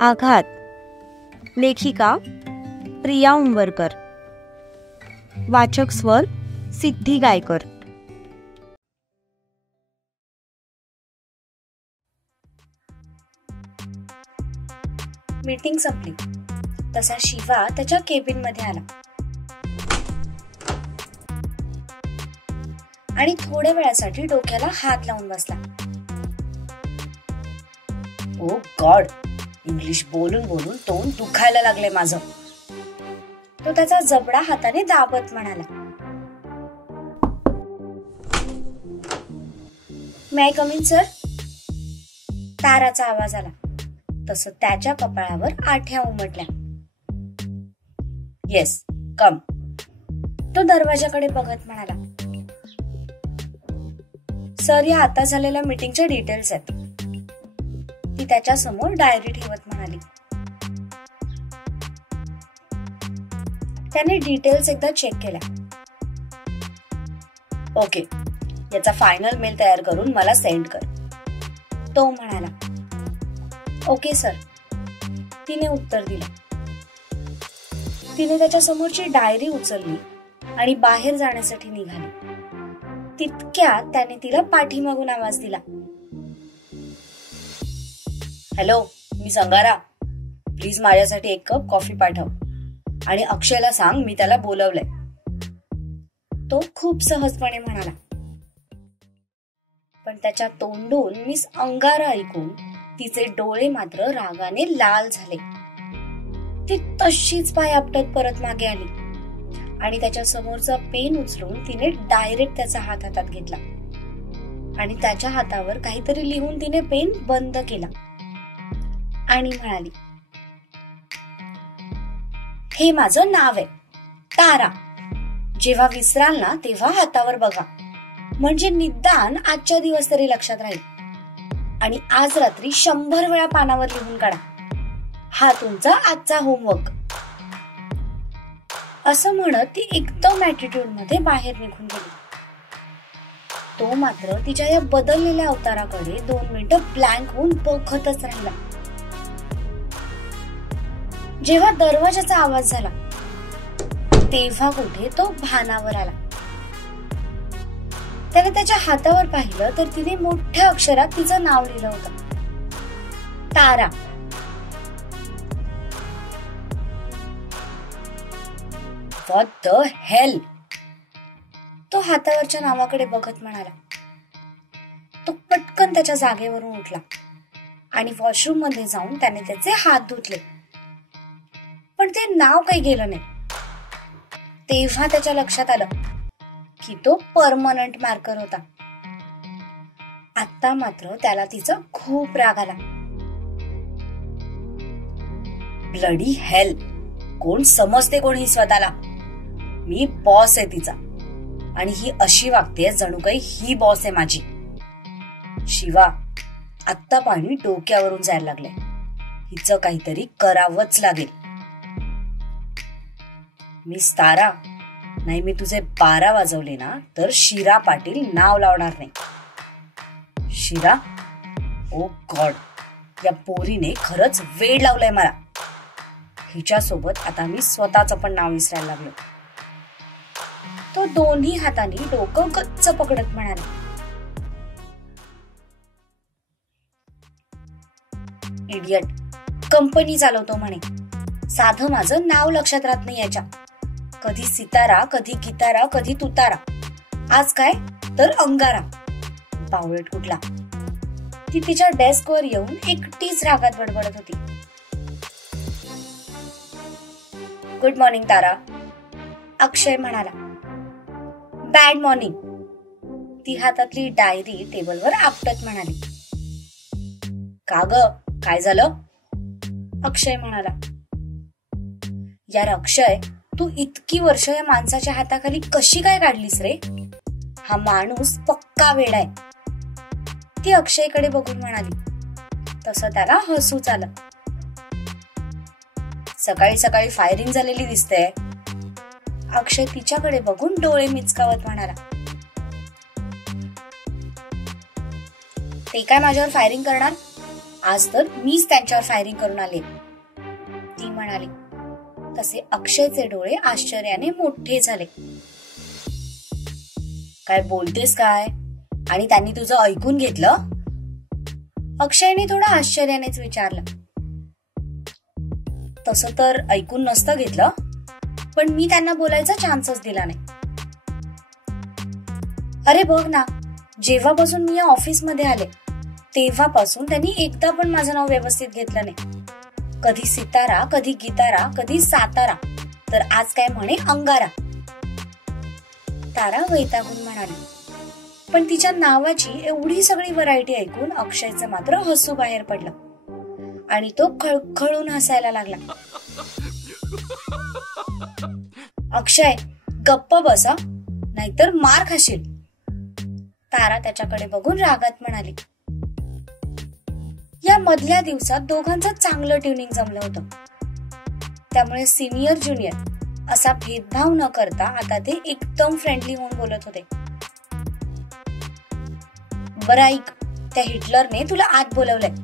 आघात. लेखिका प्रिया उंबरकर. वाचक स्वर सिद्धी गायकर. मीटिंग संपली तसा शिवा त्याच्या केबिन मध्ये आला आणि थोड्या वेळासाठी डोक्याला हात लावून बसला. ओ गॉड, इंग्लिश बोलून बोलून तोंड दुखायला लागले माझं. तो त्याचा जबडा हाताने दाबत म्हणाला, मे आय कम इन सर? ताराचा आवाज आला. तसं त्याच्या कपाळावर आठ्या उमटल्या. येस, कम. तो दरवाजाकडे बघत म्हणाला, सर, या आता झालेल्या मीटिंगच्या डिटेल्स आहेत. ती त्याच्या समोर डायरी ठेवत म्हणाली. त्याने डिटेल्स एकदा चेक केल्या. ओके, याचा फायनल मेल तयार करून मला सेंड कर, तो म्हणाला. ओके सर, तिने उत्तर दिलं. तिने त्याच्या समोरची डायरी उचलली आणि बाहेर जाण्यासाठी निघाली. तितक्यात त्याने तिला पाठीमागून आवाज दिला, हॅलो, मी संगारा. प्लीज माझ्यासाठी एक कप कॉफी पाठव आणि अक्षयला सांग मी त्याला बोलवलंय. तो खूप सहजपणे म्हणाला. पण त्याच्या तोंडून मिस अंगारा ऐकून तिचे डोळे मात्र रागाने लाल झाले. ती तशीच पाय आपटत परत मागे आली आणि त्याच्या समोरचा पेन उचलून तिने डायरेक्ट त्याचा हात हातात घेतला आणि त्याच्या हातावर काहीतरी लिहून तिने पेन बंद केला आणि म्हणाली, हे माझं नाव आहे, तारा. जेव्हा विसराल ना तेव्हा हातावर बघा, म्हणजे निदान आजच्या दिवस तरी लक्षात राहील. आणि आज रात्री 100 वेळा पानावर लिहून काढा. हा तुमचा आजचा होमवर्क. असं म्हणत ती एकदम ऍटिट्यूड मध्ये बाहेर निघून गेली. तो मात्र तिच्या या बदललेल्या अवताराकडे 2 मिनिटं ब्लँक होऊन बघतच राहिला. जेव्हा दरवाजाचा आवाज झाला तेव्हा कुठे तो भानावर आला. त्याने त्याच्या हातावर पाहिलं तर तिने मोठ्या अक्षरात तिचं नाव लिहिलं होतं, तारा. What the hell? तो हातावरच्या नावाकडे बघत म्हणाला. तो पटकन त्याच्या जागेवरून उठला आणि वॉशरूम मध्ये जाऊन त्याने त्याचे हात धुतले. पण ते नाव काही गेलं नाही. तेव्हा त्याच्या लक्षात आलं की तो परमनंट मार्कर होता. आता मात्र त्याला तिचा खूप राग आला. ब्लडी हेल, कोण समजते कोण ही स्वतःला? मी बॉस आहे तिचा आणि ही अशी वागते जणू काही ही बॉस आहे माझी. शिवा, आत्ता पाणी डोक्यावरून जायला लागलंय. हिचं काहीतरी करावंच लागेल. मिस तारा, नाही मी तुझे 12 वाजवले ना तर शिरा पाटील नाव लावणार नाही. शिरा? ओ गॉड, या पोरीने खरंच वेड लावलाय मला. हिच्यासोबत आता मी स्वतःच पण नाव विसरायला लागलो. तो दोन्ही हातांनी डोकं गच्च पकडत म्हणाला, इडियट, कंपनी चालवतो म्हणे. साधं माझं नाव लक्षात राहत नाही याच्या. कधी सितारा, कधी गितारा, कधी तुतारा. आज काय तर अंगारा. बावळट कुठला. ती तिच्या डेस्कवर येऊन एकटीच रागात बडबडत होती. गुड मॉर्निंग तारा, अक्षय म्हणाला. बॅड मॉर्निंग, ती हातातली डायरी टेबलवर आपटत म्हणाली. का ग, काय झालं? अक्षय म्हणाला. यार अक्षय, तू इतकी वर्ष या माणसाच्या हाताखाली कशी काय काढलीस रे? हा माणूस पक्का वेडा आहे, ती अक्षयकडे बघून म्हणाली. तसं त्याला हसूच आलं. सकाळी सकाळी फायरिंग झालेली दिसते. अक्षय तिच्याकडे बघून डोळे मिचकावत म्हणाला. ते काय माझ्यावर फायरिंग करणार? आज तर मीच त्यांच्यावर फायरिंग करून आले, ती म्हणाली. तसे अक्षयचे डोळे आश्चर्याने मोठे झाले. काय बोलतेस काय? आणि त्यांनी तुझं ऐकून घेतलं? अक्षयने थोडं आश्चर्यानेच विचारलं. तसं तर ऐकून नसतं घेतलं, पण मी त्यांना बोलायचा चान्सच दिला नाही. अरे बघ ना, जेव्हापासून मी या ऑफिसमध्ये आले तेव्हापासून त्यांनी एकदा पण माझं नाव व्यवस्थित घेतलं नाही. कधी सितारा, कधी गितारा, कधी सातारा, तर आज काय म्हणे अंगारा. तारा वैतागून म्हणाली. पण तिच्या नावाची एवढी सगळी व्हरायटी ऐकून अक्षयचं मात्र हसू बाहेर पडलं आणि तो खळखळून हसायला लागला. अक्षय, गप्प बसा, नाहीतर मार खाशील, तारा त्याच्याकडे बघून रागात म्हणाली. या मधल्या दिवसात दोघांचं चांगलं ट्युनिंग जमलं होतं. त्यामुळे सिनियर ज्युनियर असा भेदभाव न करता आता ते एकदम फ्रेंडली होऊन बोलत होते. बरं ऐक, त्या हिटलरने तुला आत बोलवलंय,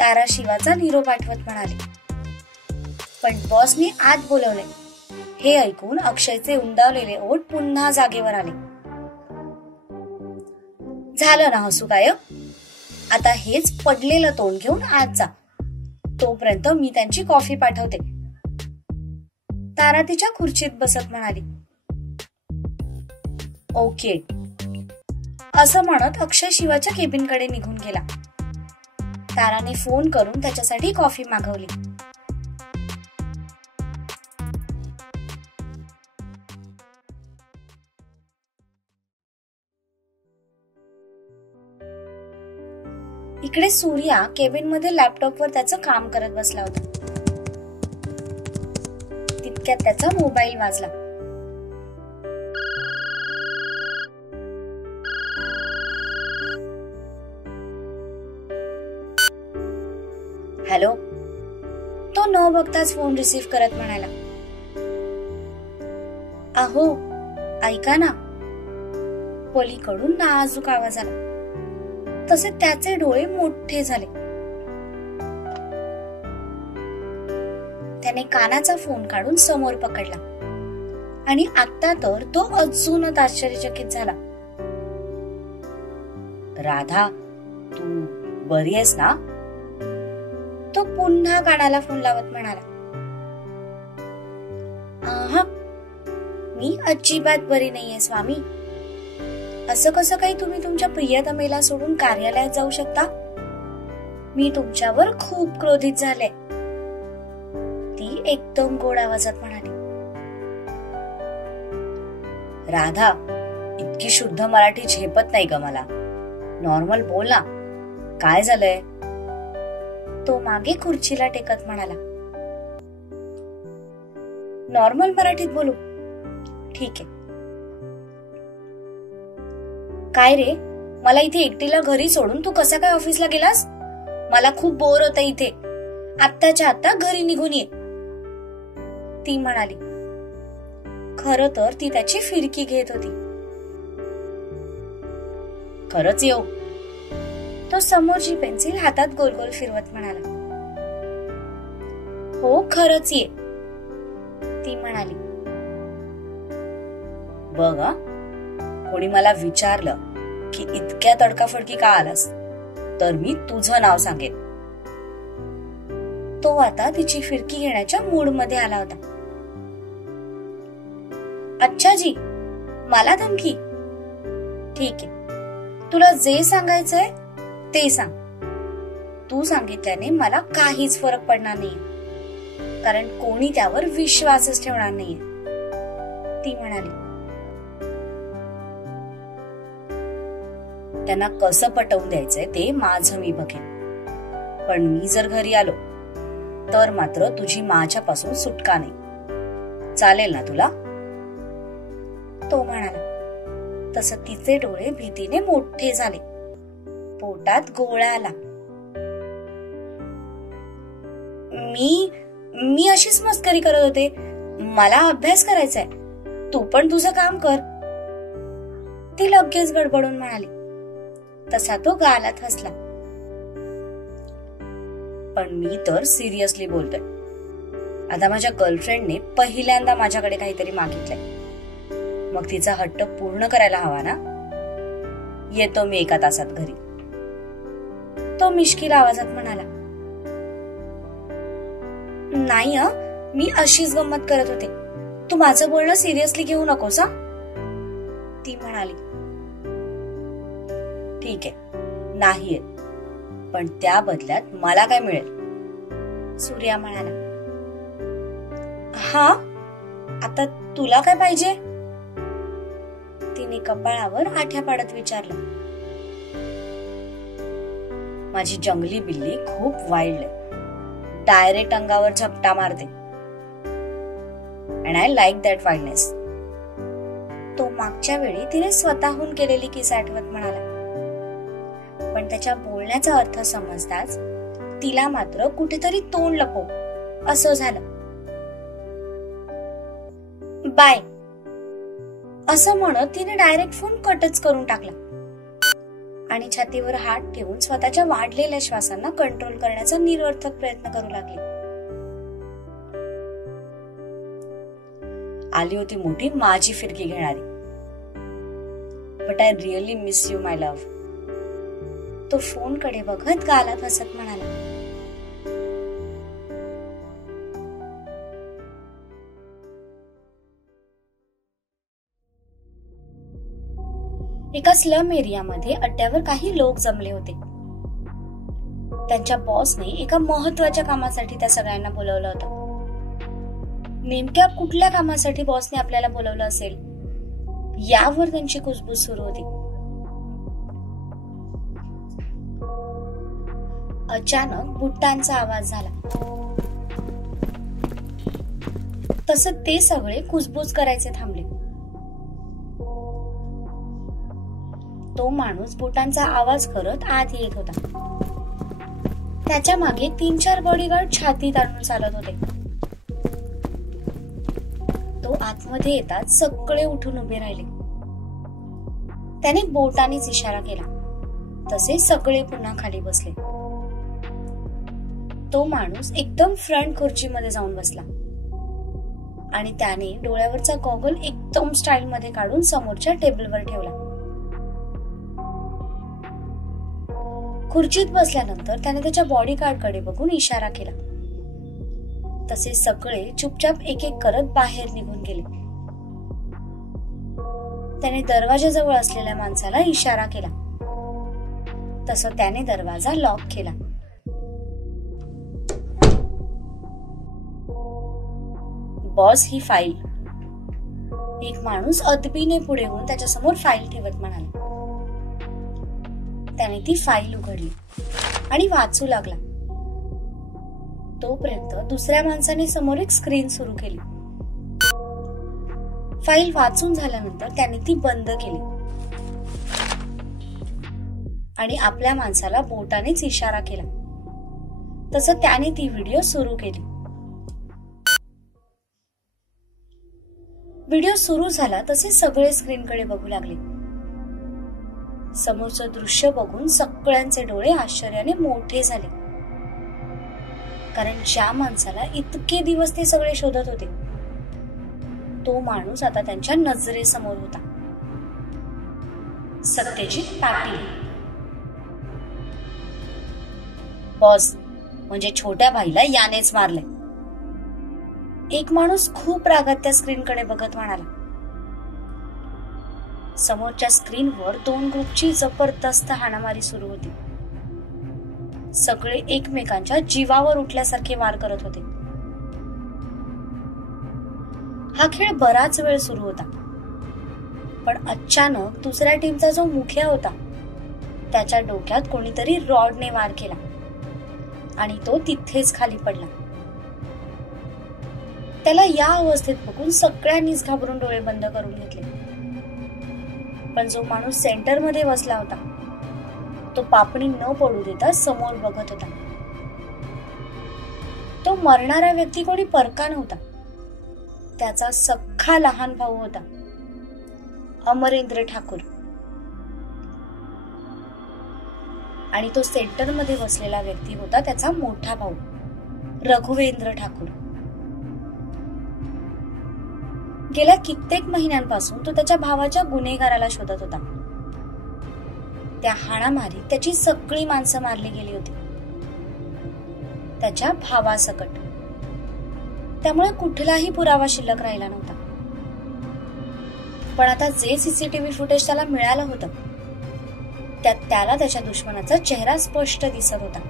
तारा शिवाचा निरोप आठवत म्हणाली. पण बॉसने आत बोलवलंय हे ऐकून अक्षयचे उंदावलेले ओठ पुन्हा जागेवर आले. झालं ना हसू काय? आता हेच पडलेलं तोंड घेऊन आत जा, तोपर्यंत मी त्यांची कॉफी पाठवते, तारा तिच्या खुर्चीत बसत म्हणाली. ओके, असं म्हणत अक्षय शिवाच्या केबिनकडे निघून गेला. ताराने फोन करून त्याच्यासाठी कॉफी मागवली. इकडे सूर्या केबिन मध्ये लॅपटॉपवर त्याचं काम करत बसला होता. तितक्यात त्याचा मोबाईल वाजला. हॅलो, तो न बघताच फोन रिसीव्ह करत म्हणाला. अहो ऐका ना, पलीकडून नाजूक आवाज आला. तसे त्याचे डोळे मोठे झाले. त्याने कानाचा फोन काढून समोर पकडला आणि आता तर तो अजूनच आश्चर्यचकित झाला. राधा, तू बरी आहेस ना? तो पुन्हा कानाला फोन लावत म्हणाला. मी अजिबात बरी नाहीये स्वामी. असं कसं काही तुम्ही तुमच्या प्रियतमेला सोडून कार्यालयात जाऊ शकता? मी तुमच्यावर खूप क्रोधित झाले, ती एकदम गोड आवाजात म्हणाली. राधा, इतकी शुद्ध मराठी झेपत नाही ग मला. नॉर्मल बोल ना, काय झालंय? तो मागे खुर्चीला टेकत म्हणाला. नॉर्मल मराठीत बोलू? ठीक आहे. काय रे, मला इथे एकटीला घरी सोडून तू कसा काय ऑफिसला गेलास? मला खूप बोर होतं इथे. आत्ताच्या आत्ता घरी निघून ये, ती म्हणाली. खरं तर ती त्याची फिरकी घेत होती. खरंच येऊ? तो समोरची पेन्सिल हातात गोल गोल फिरवत म्हणाला. हो, खरंच ये, ती म्हणाली. बघ, कोणी मला विचारलं की इतक्या तडकाफडकी का आलास, तर मी तुझं नाव सांगेन. तो आता तिची फिरकी घेण्याच्या मूड मध्ये आला होता. अच्छा जी, मला धमकी? ठीक आहे, तुला जे सांगायचंय ते सांग. तू सांगितल्याने मला काहीच फरक पडणार नाहीये, कारण कोणी त्यावर विश्वासच ठेवणार नाहीये, ती म्हणाली. त्यांना कसं पटवून द्यायचंय ते माझं मी बघेन, पण मी जर घरी आलो तर मात्र तुझी माझ्यापासून सुटका नाही. चालेल ना तुला? तो म्हणाला. तसं तिचे डोळे भीतीने मोठे झाले. पोटात गोळा आला. मी अशीच मस्करी करत होते. मला अभ्यास करायचाय, तू पण तुझं काम कर, ती लगेच गडबडून म्हणाली. तसा तो गालात हसला. पण मी तर सिरियसली बोलतोय. आता माझ्या गर्लफ्रेंडने पहिल्यांदा माझ्याकडे काहीतरी मागितलंय, मग तिचा हट्ट पूर्ण करायला हवा ना. येतो मी 1 तासात घरी, तो मिश्किल आवाजात म्हणाला. नाही मी अशीच गंमत करत होते, तू माझं बोलणं सिरियसली घेऊ नकोस. ती म्हणाली. ठीक आहे, नाही येत, पण त्या बदल्यात मला काय मिळेल? सूर्या म्हणाला. हा, आता तुला काय पाहिजे? तिने कपाळावर आठ्या पाडत विचारलं. माझी जंगली बिल्ली खूप वाईल्ड आहे, डायरेक्ट अंगावर झपटा मारते. And I like that wildness. तो मागच्या वेळी तिने स्वतःहून केलेली किस आठवत म्हणाला. पण त्याच्या बोलण्याचा अर्थ समजताच तिला मात्र कुठेतरी तोंड लपव असं झालं. बाय असं म्हणत तिने डायरेक्ट फोन कटच करून टाकला आणि छातीवर हात ठेवून स्वतःच्या वाढलेल्या श्वासांना कंट्रोल करण्याचा निरर्थक प्रयत्न करू लागली. आली होती मोठी माझी फिरकी घेणारी. But I really miss you my love. तो फोन कडे बघत गालात हसत म्हणाला. एका स्लम एरियामध्ये अड्ड्यावर काही लोक जमले होते. त्यांच्या बॉसने एका महत्वाच्या कामासाठी त्या सगळ्यांना बोलवलं होतं. नेमक्या कुठल्या कामासाठी बॉसने आपल्याला बोलवलं असेल यावर त्यांची कुजबूज सुरू होती. अचानक बुट्टांचा आवाज झाला. तसं ते सगळे कुजबूज करायचे थांबले. तो माणूस बुटांचा आवाज करत आत येत होता. त्याच्या मागे 3-4 बॉडीगार्ड छाती ताणून चालत होते. तो आतमध्ये येतात सगळे उठून उभे राहिले. त्याने बोटानेच इशारा केला, तसे सगळे पुन्हा खाली बसले. तो माणूस एकदम फ्रंट खुर्चीमध्ये जाऊन बसला आणि त्याने डोळ्यावरचा गॉगल एकदम स्टाईल मध्ये काढून समोरच्या टेबलवर ठेवला. खुर्चीत बसल्यानंतर त्याने त्याच्या बॉडीगार्डकडे बघून इशारा केला. तसे सगळे चुपचाप एक एक करत बाहेर निघून गेले. त्याने दरवाजाजवळ असलेल्या माणसाला इशारा केला. तसं त्याने दरवाजा लॉक केला. बॉस, ही फाईल. एक माणूस अदबीने पुढे होऊन त्याच्या समोर फाईल ठेवत म्हणाला. त्याने ती फाईल उघडली आणि वाचू लागला. तोपर्यंत दुसऱ्या माणसाने समोर एक स्क्रीन सुरू केली. फाईल वाचून झाल्यानंतर त्याने ती बंद केली आणि आपल्या माणसाला बोटानेच इशारा केला. तसं त्याने ती व्हिडिओ सुरू केली. व्हिडिओ सुरू झाला तसे सगळे स्क्रीनकडे बघू लागले. समोरचं दृश्य बघून सगळ्यांचे डोळे आश्चर्याने मोठे झाले. कारण ज्या माणसाला इतके दिवस ते सगळे शोधत होते तो माणूस आता त्यांच्या नजरेसमोर होता. सत्यजित पाटील. बॉस, म्हणजे छोट्या भाईला यानेच मारले. एक माणूस खूप रागात त्या स्क्रीनकडे बघत म्हणाला. समोरच्या स्क्रीनवर 2 ग्रुपची जबरदस्त हाणामारी सुरू होती. सगळे एकमेकांच्या जीवावर उठल्यासारखे वार करत होते. हा खेळ बराच वेळ सुरू होता. पण अचानक दुसऱ्या टीमचा जो मुखिया होता त्याच्या डोक्यात कोणीतरी रॉडने वार केला आणि तो तिथेच खाली पडला. त्याला या अवस्थेत बघून सगळ्यांनीच घाबरून डोळे बंद करून घेतले. पण जो माणूस सेंटर मध्ये बसला होता तो पापणी न पडू देता समोर बघत होता. तो मरणारा व्यक्ती कोणी परका नव्हता. त्याचा सख्खा लहान भाऊ होता, अमरेंद्र ठाकूर. आणि तो सेंटर मध्ये बसलेला व्यक्ती होता त्याचा मोठा भाऊ रघुवेंद्र ठाकूर. गेल्या कित्येक महिन्यांपासून तो त्याच्या भावाच्या गुन्हेगाराला शोधत होता. त्या हाणामारीत त्याची सगळी माणसं मारली गेली होती, त्याच्या भावासकट. त्यामुळे कुठलाही पुरावा शिल्लक राहिला नव्हता. पण आता जे सीसीटीव्ही फुटेज त्याला मिळालं होतं त्यात त्याला त्याच्या दुश्मनाचा चेहरा स्पष्ट दिसत होता.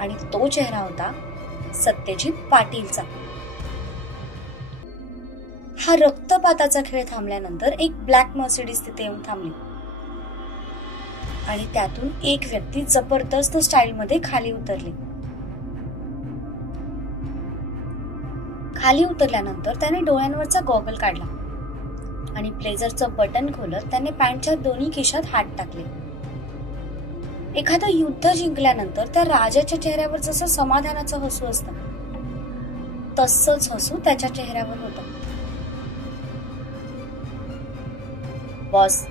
आणि तो चेहरा होता सत्यजित पाटीलचा. हा रक्तपाताचा खेळ थांबल्यानंतर एक ब्लॅक मर्सिडीज तिथे येऊन थांबली आणि त्यातून एक व्यक्ती जबरदस्त स्टाईल मध्ये खाली उतरली. खाली उतरल्यानंतर त्याने डोळ्यांवरचा गॉगल काढला आणि ब्लेझरचं बटन खोलत त्याने पॅन्टच्या दोन्ही खिशात हात टाकले. एखादं युद्ध जिंकल्यानंतर त्या राजाच्या चेहऱ्यावर जसं समाधानाचं हसू असतं तसंच हसू त्याच्या चेहऱ्यावर होतं. बॉस,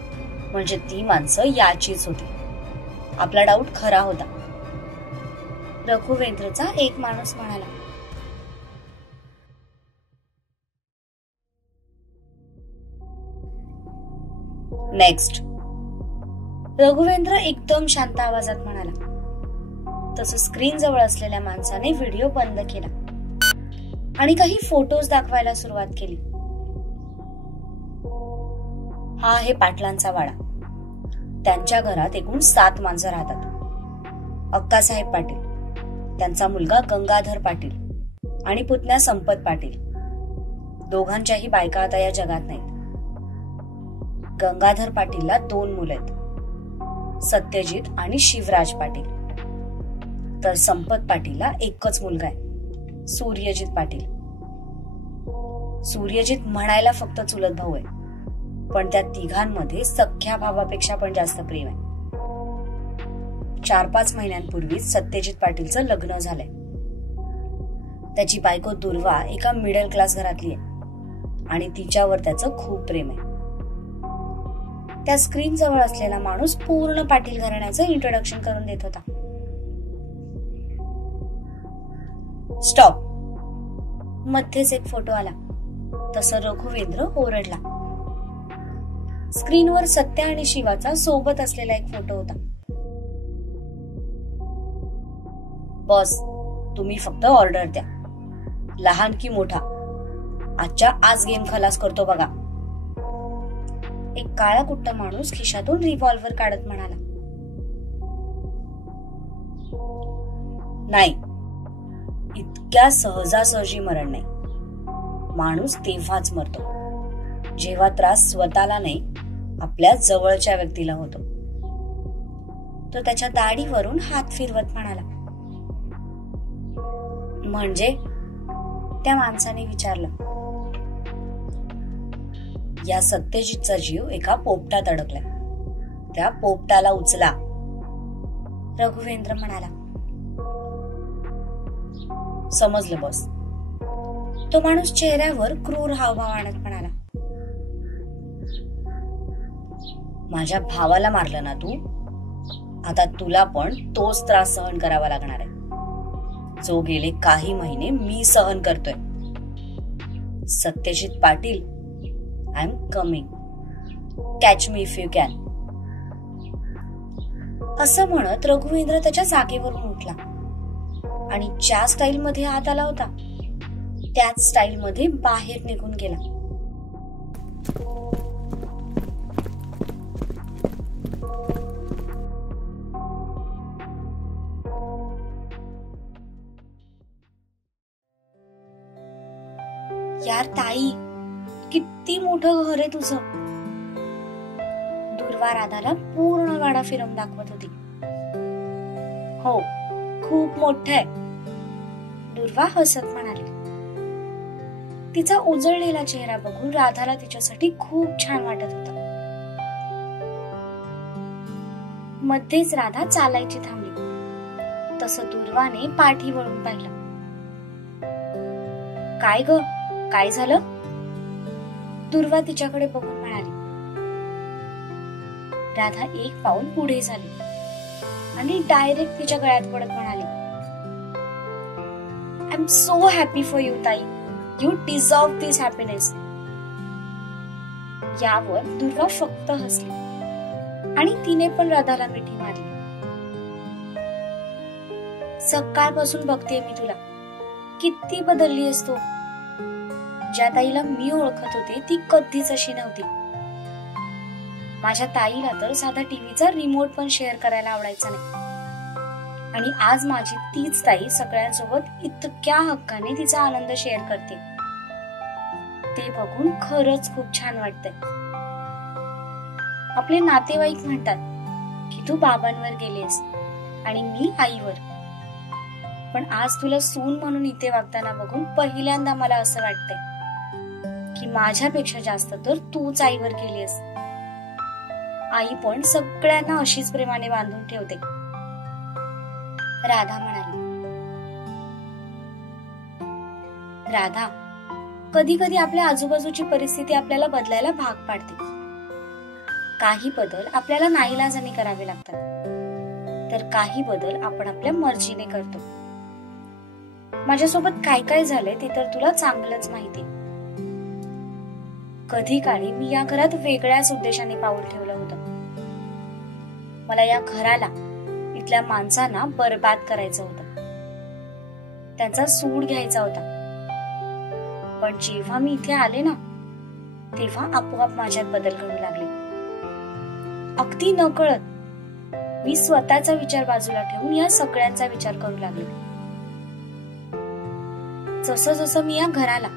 म्हणजे ती माणसं याचीच होती. आपला डाऊट खरा होता, रघुवेंद्रचा एक माणूस म्हणाला. नेक्स्ट, रघुवेंद्र एकदम शांत आवाजात म्हणाला. तसं स्क्रीन जवळ असलेल्या माणसाने व्हिडिओ बंद केला आणि काही फोटोज दाखवायला सुरुवात केली. हा आहे पाटलांचा वाडा. त्यांच्या घरात एकूण 7 माणसं राहतात. अक्कासाहेब पाटील, त्यांचा मुलगा गंगाधर पाटील आणि पुतण्या संपत पाटील. दोघांच्याही बायका आता या जगात नाहीत. गंगाधर पाटीलला 2 मुलं आहेत, सत्यजित आणि शिवराज पाटील. तर संपत पाटीलला एकच मुलगा आहे, सूर्यजित पाटील. सूर्यजित म्हणायला फक्त चुलत भाऊ आहे, पण त्या तिघांमध्ये सख्या भावापेक्षा पण जास्त प्रेम आहे. 4-5 महिन्यांपूर्वीच सत्यजित पाटीलचं लग्न झालंय. त्याची बायको दुर्वा एका मिडल क्लास घरातली आहे आणि तिच्यावर त्याचं खूप प्रेम आहे. त्या स्क्रीन जवळ असलेला माणूस पूर्ण पाटील घराण्याचं इंट्रोडक्शन करून देत होता. स्टॉप. मध्येच एक फोटो आला. तसं रघुवेंद्र ओरडला. स्क्रीनवर सत्य आणि शिवाचा सोबत असलेला एक फोटो होता. बॉस, तुम्ही फक्त ऑर्डर द्या, लहान की मोठा, आजच्या आज गेम खलास करतो बघा. एक काळा कुट्ट माणूस खिशातून रिव्हॉल्वर काढत म्हणाला. नाही, इतक्या सहजासहजी मरण नाही. माणूस तेव्हाच मरतो जेव्हा त्रास स्वतःला नाही, आपल्या जवळच्या व्यक्तीला होतो. तो त्याच्या दाढीवरून हात फिरवत म्हणाला. म्हणजे? त्या माणसाने विचारलं. या सत्यजितचा जीव एका पोपटात अडकलाय, त्या पोपटाला उचला, रघुवेंद्र म्हणाला. समजलं बॉस. तो माणूस चेहऱ्यावर क्रूर हावभाव आणत म्हणाला. माझ्या भावाला मारलं ना तू, आता तुला पण तोच त्रास सहन करावा लागणार आहे, जो गेले काही महिने मी सहन करतोय. Satyajit Patil, I am coming, catch me if you can. असं म्हणत रघुवेंद्र त्याच्या जागेवरून उठला आणि ज्या स्टाईल मध्ये हात आला होता त्याच स्टाईल मध्ये बाहेर निघून गेला. यार ताई, किती मोठं घर आहे तुझं. दुर्वा राधाला पूर्ण वाडा फिरवून दाखवत होती. हो, खूप मोठं आहे, दुर्वा हसत म्हणाली. तिचा उजळलेला चेहरा बघून राधाला तिच्यासाठी खूप छान वाटत होतं. मध्येच राधा चालायची थांबली. तसं दुर्वाने पाठी वळून पाहिलं. काय ग, काय झालं? दुर्वा तिच्याकडे बघून म्हणाली. राधा एक पाऊल पुढे झाली आणि डायरेक्ट तिच्या गळ्यात पडत म्हणाली, I am so happy for you ताई, यू डिझर्व दिस हॅपीनेस. यावर दुर्वा फक्त हसली आणि तिने पण राधाला मिठी मारली. सकाळपासून बघतेय मी तुला, किती बदलली आहेस तू. ज्या ताईला मी ओळखत होते ती कधीच अशी नव्हती. माझ्या ताईला तर साधा टीव्हीचा रिमोट पण शेअर करायला आवडायचा नाही, आणि आज माझी तीच ताई सगळ्यांसोबत इतक्या हक्काने तिचा आनंद शेअर करते. ते बघून खरंच खूप छान वाटतंय. आपले नातेवाईक म्हणतात की तू बाबांवर गेलीस आणि मी आईवर, पण आज तुला सून म्हणून इथे वागताना बघून पहिल्यांदा मला असं वाटतंय की माझ्यापेक्षा जास्त तर तूच आईवर गेलीस. आई पण सगळ्यांना अशीच प्रेमाने बांधून ठेवते. राधा म्हणाली. राधा, कधी कधी आपल्या आजूबाजूची परिस्थिती आपल्याला बदलायला भाग पाडते. काही बदल आपल्याला नाईलाजाने करावे लागतात, तर काही बदल आपण आपल्या मर्जीने करतो. माझ्यासोबत काय काय झालंय ते तर तुला चांगलंच माहिती. कधी काळी मी या घरात वेगळ्याच उद्देशाने पाऊल ठेवलं होतं. मला या घराला, इथल्या माणसांना बरबाद करायचं होतं, त्यांचा सूड घ्यायचा होता. पण जेव्हा मी इथे आले ना, तेव्हा आपोआप माझ्यात बदल घडू लागले. अगदी नकळत मी स्वतःचा विचार बाजूला ठेवून या सगळ्यांचा विचार करू लागले. जसं जसं मी या घराला,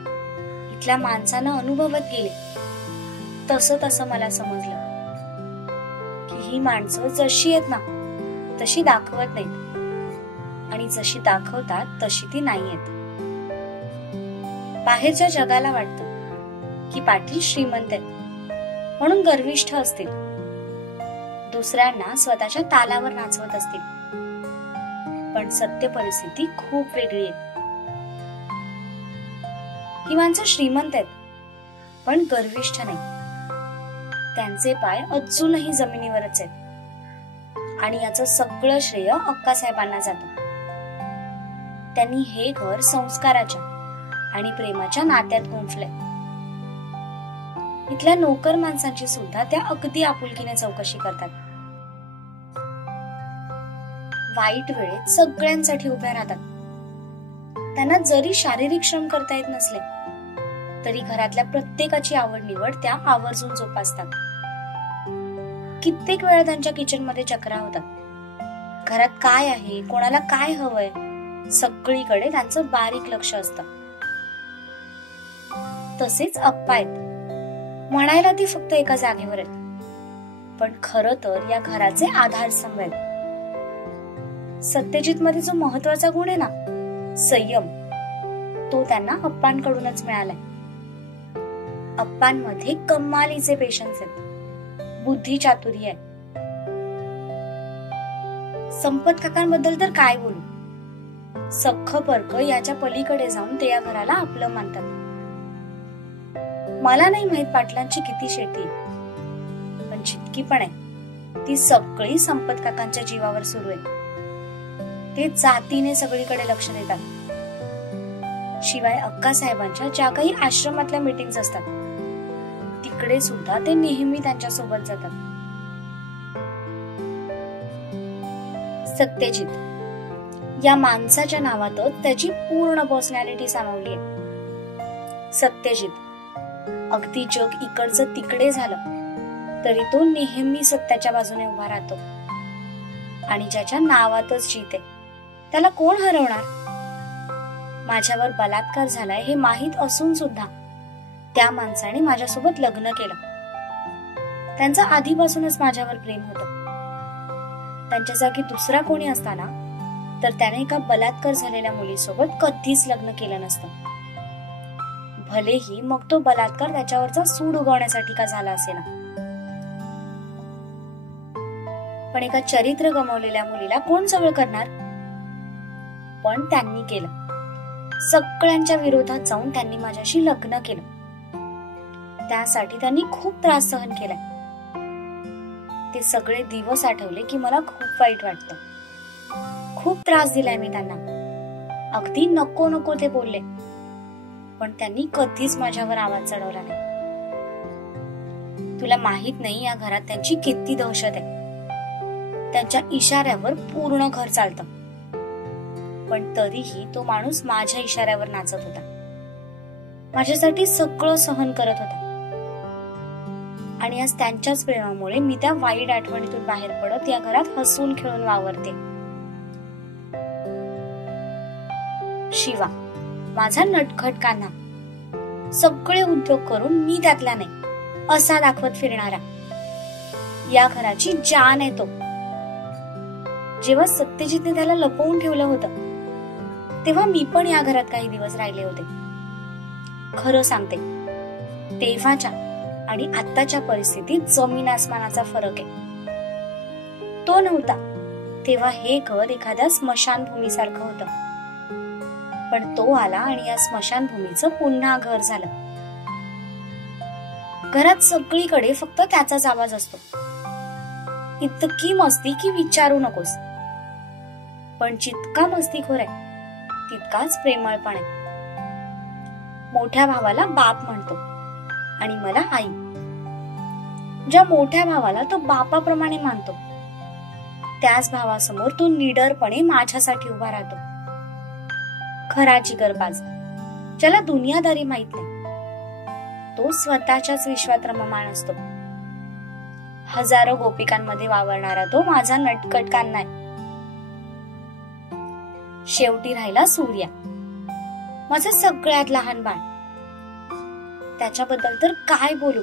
इथल्या माणसांना अनुभवत गेले, तसं तसं मला समजलं की ही माणसं जशी आहेत ना तशी दाखवत नाहीत, आणि जशी दाखवतात तशी ती नाहीयेत. बाहेरच्या जगाला वाटतं की पाटील श्रीमंत आहेत म्हणून गर्विष्ठ असतील, दुसऱ्यांना स्वतःच्या तालावर नाचवत असतील. पण सत्य परिस्थिती खूप वेगळी आहे. ही माणसं श्रीमंत आहेत पण गर्विष्ठ नाही. त्यांचे पाय अजूनही जमिनीवरच आहेत, आणि याचं सगळं श्रेय अक्कासाहेबांना जातं. त्यांनी हे घर संस्काराच्या आणि प्रेमाच्या नात्यात गुंफलंय. इथल्या नोकर माणसांची सुद्धा त्या अगदी आपुलकीने चौकशी करतात. वाईट वेळेत सगळ्यांसाठी उभ्या राहतात. त्यांना जरी शारीरिक श्रम करता येत नसले तरी घरातल्या प्रत्येकाची आवड निवड त्या आवर्जून जोपासतात. कित्येक वेळा त्यांच्या किचन मध्ये चक्रा होतात. घरात काय आहे, कोणाला काय हवंय, सगळीकडे त्यांचं बारीक लक्ष असतं. तसेच अप्पा आहेत. म्हणायला ती फक्त एका जागेवर आहेत, पण खरं तर या घराचे आधारस्तंभ आहेत. सत्यजित मध्ये जो महत्वाचा गुण आहे ना, संयम, तो त्यांना अप्पांकडूनच मिळालाय. अप्पांमध्ये कमालीचे पेशन्स आहेत, बुद्धी चातुर्य आहे. संपत काकांबद्दल तर काय बोलू. सख्ख परक याच्या पलीकडे जाऊन ते या घराला आपलं मानतात. मला नाही माहित पाटलांची किती शेती, पण जितकी पण आहे ती सगळी संपत काकांच्या जीवावर सुरू आहे. ते जातीने सगळीकडे लक्ष देतात. शिवाय अक्कासाहेबांच्या ज्या काही आश्रमातल्या मीटिंग्स असतात तिकडे सुद्धा ते नेहमी त्यांच्या सोबत जातात. सत्यजित या माणसाच्या नावातच त्याची पूर्ण पर्सनॅलिटी सामावली आहे. सत्यजित अगदी जग इकडचं तिकडे झालं तरी तो नेहमी सत्याच्या बाजूने उभा राहतो, आणि ज्याच्या नावातच जीत आहे त्याला कोण हरवणार. माझ्यावर बलात्कार झालाय हे माहीत असून सुद्धा त्या माणसाने माझ्यासोबत लग्न केलं. त्यांचं आधीपासूनच माझ्यावर प्रेम होतं. त्यांच्या जागी दुसरा कोणी असताना तर त्याने एका बलात्कार झालेल्या मुलीसोबत कधीच लग्न केलं नसतं. भलेही मग तो बलात्कार त्याच्यावरचा सूड उगवण्यासाठी का झाला असेल, पण एका चरित्र गमावलेल्या मुलीला कोण सगळं करणार. पण त्यांनी केलं. सगळ्यांच्या विरोधात जाऊन त्यांनी माझ्याशी लग्न केलं. त्यासाठी त्यांनी खूप त्रास सहन केलाय. ते सगळे दिवस आठवले की मला खूप वाईट वाटतं. खूप त्रास दिलाय मी त्यांना. अगदी नको नको ते बोलले, पण त्यांनी कधीच माझ्यावर आवाज चढवला नाही. तुला माहित नाही या घरात त्यांची किती दहशत आहे. त्यांच्या इशाऱ्यावर पूर्ण घर चालतं, पण तरीही तो माणूस माझ्या इशाऱ्यावर नाचत होता. माझ्यासाठी सगळं सहन करत होता. आणि आज त्यांच्याच प्रेमामुळे मी त्या वाईट आठवणीतून बाहेर पडत या घरात हसून खेळून वावरते. शिवा, माझा नटखट कान्हा, सगळे उद्योग करून मी त्यातला नाही असा दाखवत फिरणारा. या घराची जान आहे तो. जेव्हा सत्यजितने त्याला लपवून ठेवलं होतं तेव्हा मी पण या घरात काही दिवस राहिले होते. खरं सांगते, तेव्हाच्या आणि आत्ताच्या परिस्थितीत जमीन आसमानाचा फरक आहे. तो नव्हता तेव्हा हे घर एखाद्या स्मशानभूमीसारखं होतं, पण तो आला आणि या स्मशानभूमीचं पुन्हा घर झालं. घरात सगळीकडे फक्त त्याचाच आवाज असतो. इतकी मस्ती की विचारू नकोस. पण जितका मस्तीखोर आहे तितकाच प्रेमळपण आहे. मोठ्या भावाला बाप म्हणतो आणि मला आई. ज्या मोठ्या भावाला तो बापाप्रमाणे मानतो त्याच भावासमोर तो निडरपणे माझ्यासाठी उभा राहतो. खरा जिगरबाज, ज्याला दुनियादारी माहित नाही, तो स्वतःच्याच विश्वात रममाण असतो. हजारो गोपिकांमध्ये वावरणारा तो माझा नटखट कान्हा आहे. शेवटी राहिला सूर्या, माझं सगळ्यात लहान बाळ. त्याच्याबद्दल तर काय बोलू.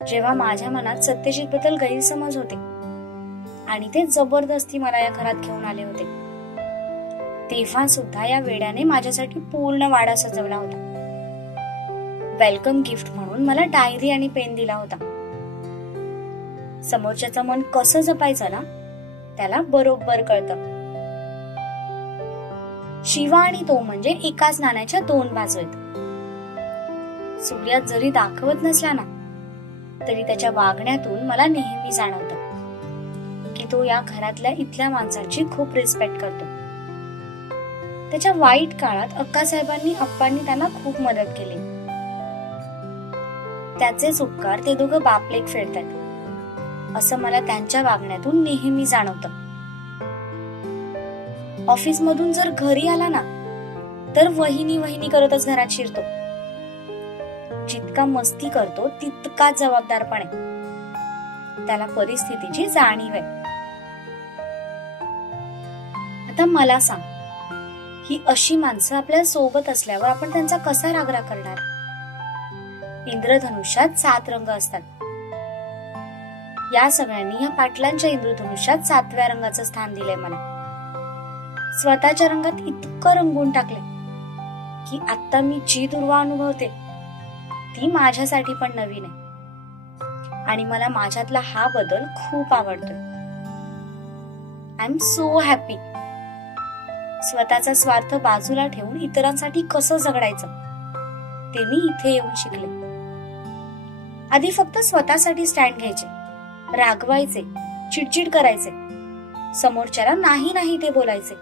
जेव्हा माझ्या मनात सत्यजित बद्दल गैरसमज होते आणि ते जबरदस्ती मला या घरात घेऊन आले होते, तेव्हा सुद्धा या वेड्याने माझ्यासाठी पूर्ण वाडा सजवला होता. वेलकम गिफ्ट म्हणून मला डायरी आणि पेन दिला होता. समोरच्याचं मन कसं जपायचं ना, त्याला बरोबर कळतं. शिवा आणि तो म्हणजे एकाच नाण्याच्या दोन बाजू आहेत. सूर्यात जरी दाखवत नसला ना, तरी त्याच्या वागण्यातून मला नेहमी जाणवतं की तो या घरातल्या इथल्या माणसांची खूप रिस्पेक्ट करतो. त्याच्या वाईट काळात अक्कासाहेबांनी अप्पांनी त्यांना खूप मदत केली. त्याचेच उपकार ते दोघं बापलेक फेडतात असं मला त्यांच्या वागण्यातून नेहमी जाणवतं. ऑफिस मधून जर घरी आला ना, तर वहिनी वहिनी करतच घरात शिरतो. जितका मस्ती करतो तितका जबाबदारपण आहे. त्याला परिस्थितीची जाणीव आहे. आता मला सांग, ही अशी माणसं आपल्या सोबत असल्यावर आपण त्यांचा कसा रागरा करणार? इंद्रधनुष्यात 7 रंग असतात. या सगळ्यांनी या पाटलांच्या इंद्रधनुष्यात 7व्या रंगाचं स्थान दिलंय मला. स्वतःच्या रंगात इतकं रंगून टाकले की आता मी जी दुर्वा अनुभवते ती माझ्यासाठी पण नवीन आहे. आणि मला माझ्यातला हा बदल खूप आवडतोय. I am so happy. स्वतःचा स्वार्थ बाजूला ठेवून इतरांसाठी कसं जगडायचं ते मी इथे येऊन शिकले. आधी फक्त स्वतःसाठी स्टँड घ्यायचे, रागवायचे, चिडचिड करायचे, समोरच्याला नाही नाही ते बोलायचे.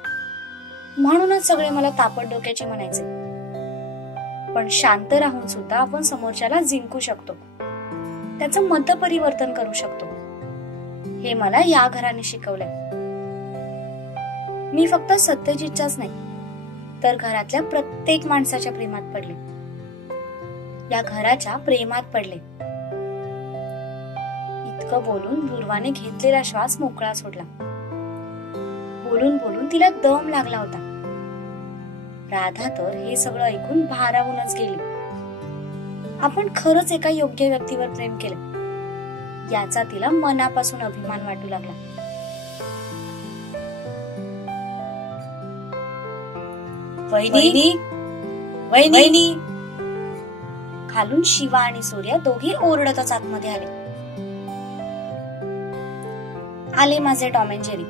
म्हणूनच सगळे मला तापट डोक्याचे म्हणायचे. पण शांत राहून सुद्धा आपण समोरच्याला जिंकू शकतो, त्याचं मत परिवर्तन करू शकतो. हे मला या घराने शिकवलंय. मी फक्त सत्यजितच्याच नाही तर घरातल्या प्रत्येक माणसाच्या प्रेमात पडले. या घराच्या प्रेमात पडले. इतकं बोलून दुर्वाने घेतलेला श्वास मोकळा सोडला. बोलून बोलून तिला दम लागला होता. राधा तर हे सगळं ऐकून भारावूनच गेली. आपण खरंच एका योग्य व्यक्तीवर प्रेम केलं याचा तिला मनापासून अभिमान वाटू लागला. वहिनी, वहिनी. खालून शिवा आणि सूर्या दोघे ओरडतच आतमध्ये आले माझे टॉम अँड जेरी.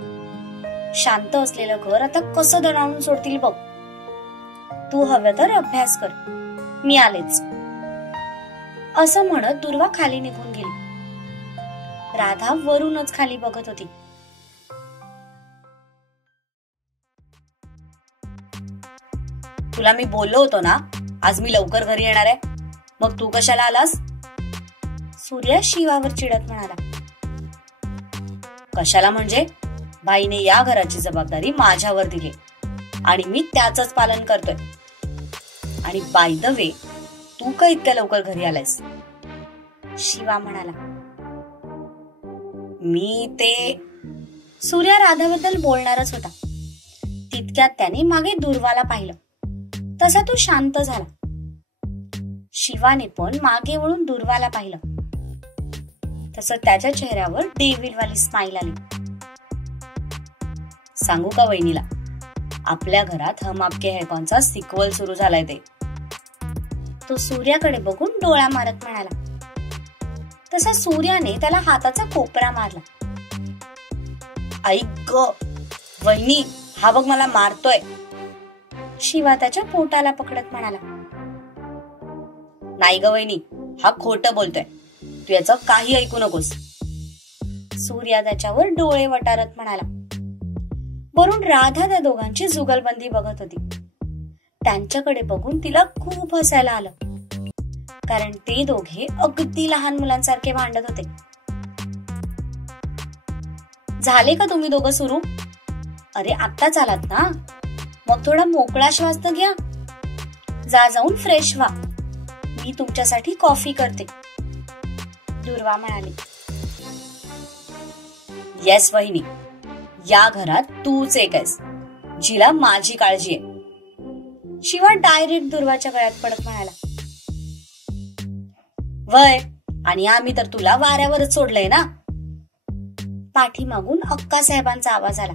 शांत असलेलं घर आता कसं दणाणून सोडतील बघ. तू हवं तर अभ्यास कर, मी आलेच. असं म्हणत दुर्वा खाली निघून गेली. राधा वरूनच खाली बघत होती. तुला मी बोललो होतो ना आज मी लवकर घरी येणार आहे, मग तू कशाला आलास? सूर्या शिवावर चिडत म्हणाला. कशाला म्हणजे? बाईने या घराची जबाबदारी माझ्यावर दिली आणि मी त्याचंच पालन करतोय. आणि बाय द वे, तू का इतक्या लवकर घरी आलायस? शिवा म्हणाला. मी ते सूर्या राधाबद्दल बोलणारच होता. तितक्यात त्याने मागे दुर्वाला पाहिलं. तसा तो शांत झाला. शिवाने पण मागे वळून दुर्वाला पाहिलं. तसं त्याच्या चेहऱ्यावर डेव्हिडवाली स्माईल आली. सांगू का वहिनीला, आपल्या घरात हम आपके है कौनचा सिक्वल सुरू झालाय ते. तो सूर्याकडे बघून डोळा मारत म्हणाला. तसा सूर्याने त्याला हाताचा कोपरा मारला. ऐक ग वहिनी, हा बघ मला मारतोय. शिवा त्याच्या पोटाला पकडत म्हणाला. नाही ग वहिनी, हा खोटं बोलतोय, तू याचं काही ऐकू नकोस. सूर्या त्याच्यावर डोळे वटारत म्हणाला. वरून राधा त्या दोघांची जुगलबंदी बघत होती. त्यांच्याकडे बघून तिला खूप हसायला आलं, कारण ते दोघे अगदी लहान मुलांसारखे भांडत होते. झाले का तुम्ही दोघं सुरू? अरे आत्ताच आलात ना, मग थोडा मोकळा श्वास तर घ्या. जा जाऊन फ्रेश व्हा, मी तुमच्यासाठी कॉफी करते. दुर्वा म्हणाली. येस वहिनी, या घरात तूच एक आहेस जिला माझी काळजी आहे. शिवा डायरेक्ट दुर्वाच्या गळ्यात पडत म्हणाला. वय, आणि आम्ही तर तुला वाऱ्यावरच सोडलंय ना. पाठीमागून अक्का साहेबांचा आवाज आला.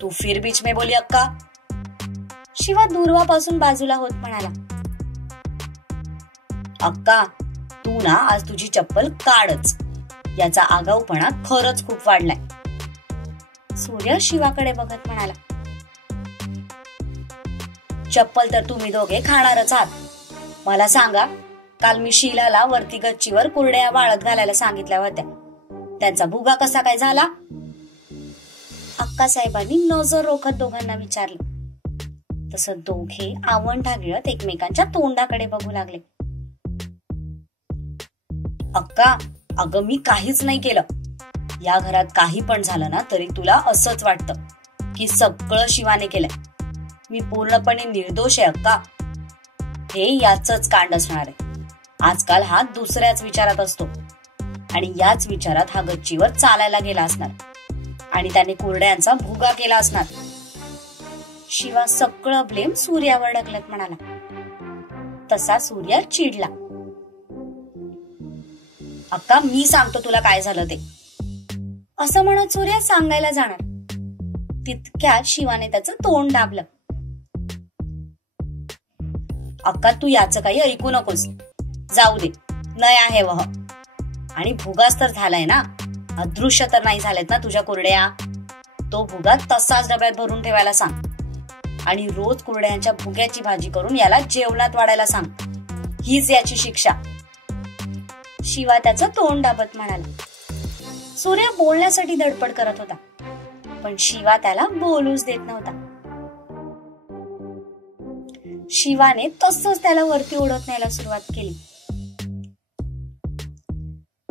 तू फिर बीच में बोली अक्का. शिवा दुर्वापासून बाजूला होत म्हणाला. अक्का, तू ना आज तुझी चप्पल काढच. याचा आगाऊपणा खरंच खूप वाढलाय. सूर्य शिवाकडे बघत म्हणाला. चप्पल तर तुम्ही दोघे खाणारच आहात. मला सांगा, काल मी शीलाला वरती गच्चीवर कुरड्या वाळत घालायला सांगितल्या होत्या, त्यांचा भुगा कसा काय झाला? अक्का साहेबांनी नजर रोखत दोघांना विचारलं. तसं दोघे आवंढा गिळत एकमेकांच्या तोंडाकडे बघू लागले. अक्का, अगं मी काहीच नाही केलं. या घरात काही पण झालं ना तरी तुला असंच वाटतं की सगळं शिवाने केलंय. मी पूर्णपणे निर्दोष आहे अक्का. हे याचंच कांड असणार आहे. आजकाल हा दुसऱ्याच विचारात असतो आणि याच विचारात हा गच्चीवर चालायला गेला असणार आणि त्याने कुरड्यांचा भुगा केला असणार. शिवा सगळं ब्लेम सूर्यावर ढकलत म्हणाला. तसा सूर्या चिडला. अक्का, मी सांगतो तुला काय झालं ते, असं म्हणत सूर्या सांगायला जाणार. तितक्यात शिवाने त्याचं तोंड दाबलं. अक्का, तू याचं काही ऐकू नकोस. जाऊ दे, नय आहे वह. आणि भुगाच तर झालाय ना, अदृश्य तर नाही झालेत ना तुझ्या कुरड्या. तो भुगा तसाच डब्यात भरून ठेवायला सांग आणि रोज कुरड्यांच्या भुग्याची भाजी करून याला जेवणात वाढायला सांग. हीच याची शिक्षा. शिवा त्याचं तोंड दाबत म्हणाला. सूर्य बोलण्यासाठी धडपड करत होता, पण शिवा त्याला बोलूच देत नव्हता. शिवाने तसंच त्याला वरती ओढत न्यायला सुरुवात केली.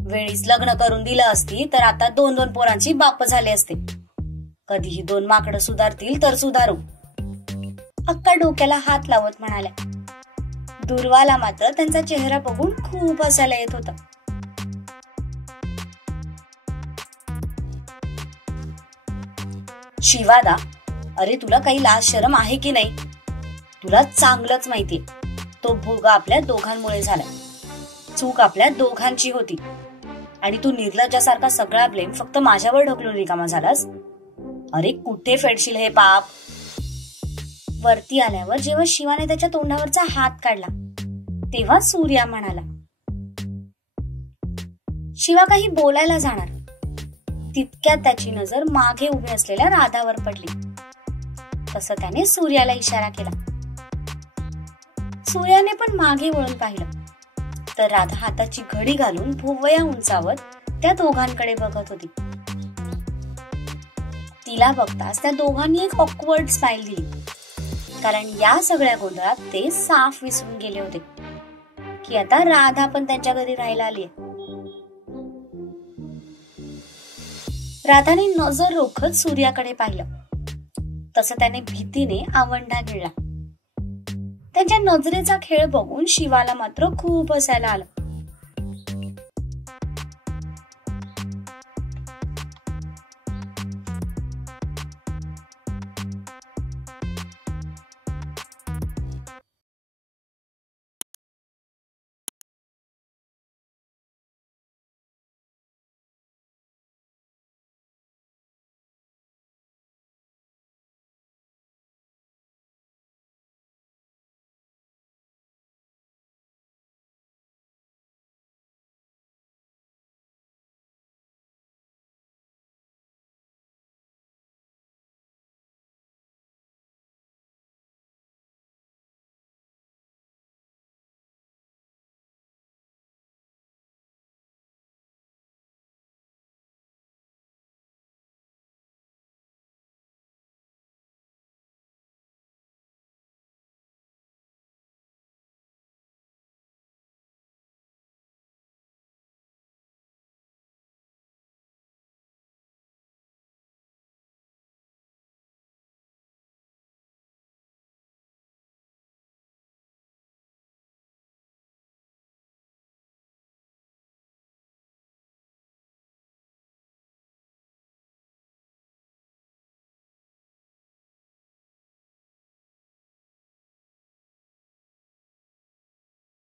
वेळीच लग्न करून दिलं असती तर आता 2-2 पोरांची बाप झाले असते. कधीही 2 माकडं सुधारतील तर सुधारू. अक्का डोक्याला हात लावत म्हणाल्या. दुर्वाला मात्र त्यांचा चेहरा बघून खूप हसायला येत होता. शिवादा, अरे तुला काही लाज शरम आहे की नाही? तुला चांगलंच माहितीये तो भोगा आपल्या दोघांमुळे झालाय. चूक आपल्या दोघांची होती आणि तू निर्लज्जासारखा सगळा ब्लेम फक्त माझ्यावर ढकलून रिकामा झालास. अरे कुठे फेडशील हे पाप? वरती आल्यावर जेव्हा शिवाने त्याच्या तोंडावरचा हात काढला तेव्हा सूर्या म्हणाला. शिवा काही बोलायला जाणार तितक्यात त्याची नजर मागे उभी असलेल्या राधावर पडली. तसं त्याने सूर्याला इशारा केला. सूर्याने पण मागे वळून पाहिलं. तर राधा हाताची घडी घालून भोवया उंचावत त्या दोघांकडे बघत होती. तिला बघताच त्या दोघांनी एक ऑकवर्ड स्माइल दिली, कारण या सगळ्या गोंधळात ते साफ विसरून गेले होते की आता राधा पण त्यांच्या घरी राहायला आली. राधाने नजर रोखत सूर्याकडे पाहिलं, तसं त्याने भीतीने आवंढा गिळला. त्यांच्या नजरेचा खेळ बघून शिवाला मात्र खूप हसायला आलं.